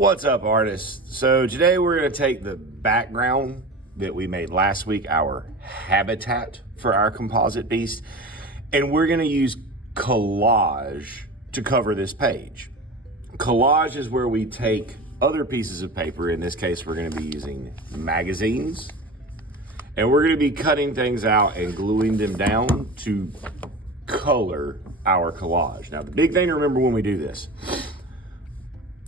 What's up, artists? So today we're going to take the background that we made last week, our habitat for our Composite Beast, and we're going to use collage to cover this page. Collage is where we take other pieces of paper. In this case, we're going to be using magazines, and we're going to be cutting things out and gluing them down to color our collage. Now, the big thing to remember when we do this,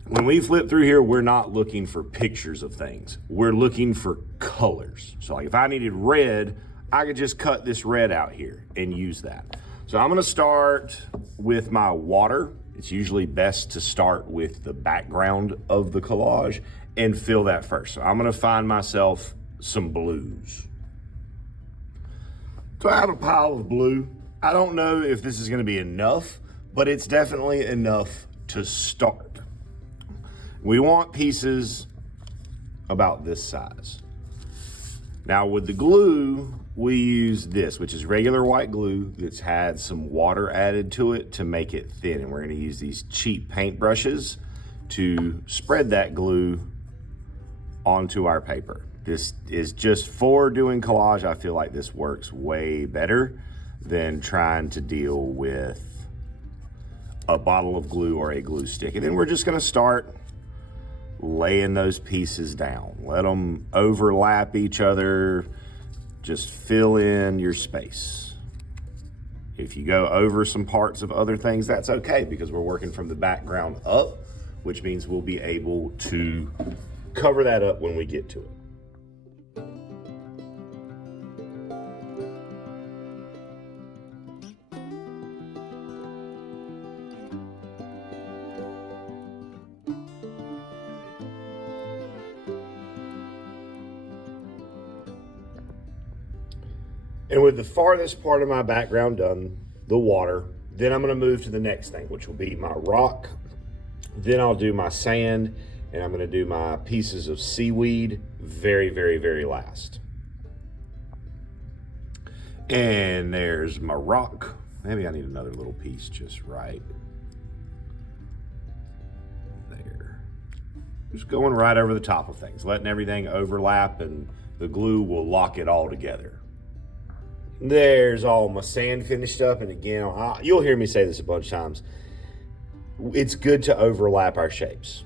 when we flip through here, we're not looking for pictures of things. We're looking for colors. So like if I needed red, I could just cut this red out here and use that. So I'm gonna start with my water. It's usually best to start with the background of the collage and fill that first. So I'm gonna find myself some blues. So I have a pile of blue. I don't know if this is gonna be enough, but it's definitely enough to start. We want pieces about this size. Now with the glue, we use this, which is regular white glue that's had some water added to it to make it thin. And we're gonna use these cheap paint brushes to spread that glue onto our paper. This is just for doing collage. I feel like this works way better than trying to deal with a bottle of glue or a glue stick. And then we're just gonna start laying those pieces down. Let them overlap each other. Just fill in your space. If you go over some parts of other things, that's okay because we're working from the background up, which means we'll be able to cover that up when we get to it. And with the farthest part of my background done, the water, then I'm gonna move to the next thing, which will be my rock. Then I'll do my sand, and I'm gonna do my pieces of seaweed very, very, very last. And there's my rock. Maybe I need another little piece just right there. Just going right over the top of things, letting everything overlap, and the glue will lock it all together. There's all my sand finished up, and again, you'll hear me say this a bunch of times. It's good to overlap our shapes.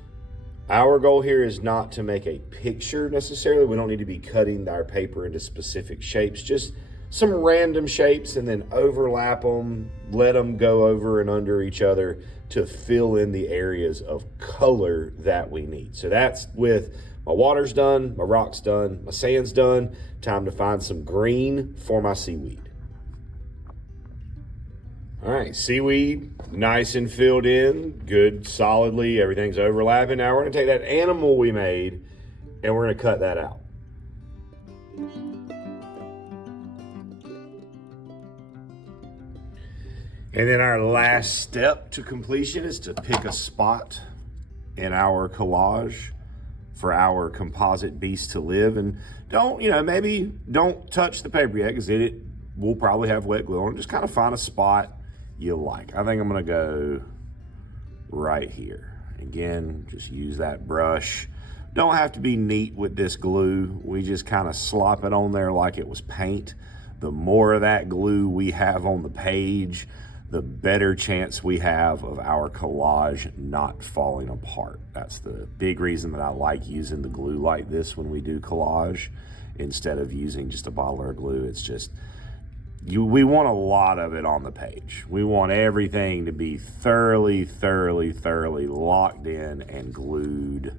Our goal here is not to make a picture necessarily. We don't need to be cutting our paper into specific shapes, just some random shapes, and then overlap them, let them go over and under each other to fill in the areas of color that we need. So that's with my water's done, my rock's done, my sand's done. Time to find some green for my seaweed. All right, seaweed, nice and filled in, good, solidly, everything's overlapping. Now we're gonna take that animal we made and we're gonna cut that out. And then our last step to completion is to pick a spot in our collage for our composite beast to live. And maybe don't touch the paper yet because it will probably have wet glue on it. Just kind of find a spot you like. I think I'm gonna go right here. Again, just use that brush. Don't have to be neat with this glue. We just kind of slop it on there like it was paint. The more of that glue we have on the page, the better chance we have of our collage not falling apart. That's the big reason that I like using the glue like this when we do collage instead of using just a bottle of glue. It's just, we want a lot of it on the page. We want everything to be thoroughly, thoroughly, thoroughly locked in and glued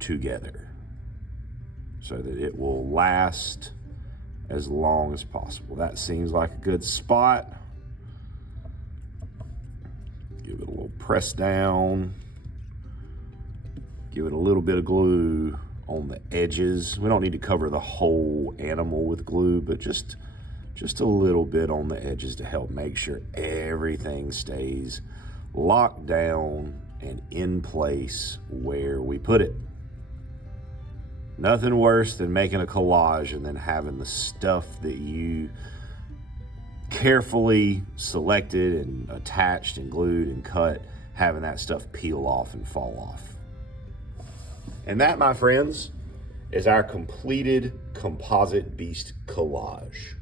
together so that it will last as long as possible. That seems like a good spot. Give it a little press down. Give it a little bit of glue on the edges. We don't need to cover the whole animal with glue, but just a little bit on the edges to help make sure everything stays locked down and in place where we put it. Nothing worse than making a collage and then having the stuff that you carefully selected and attached and glued and cut, having that stuff peel off and fall off. And that, my friends, is our completed Composite Beast collage.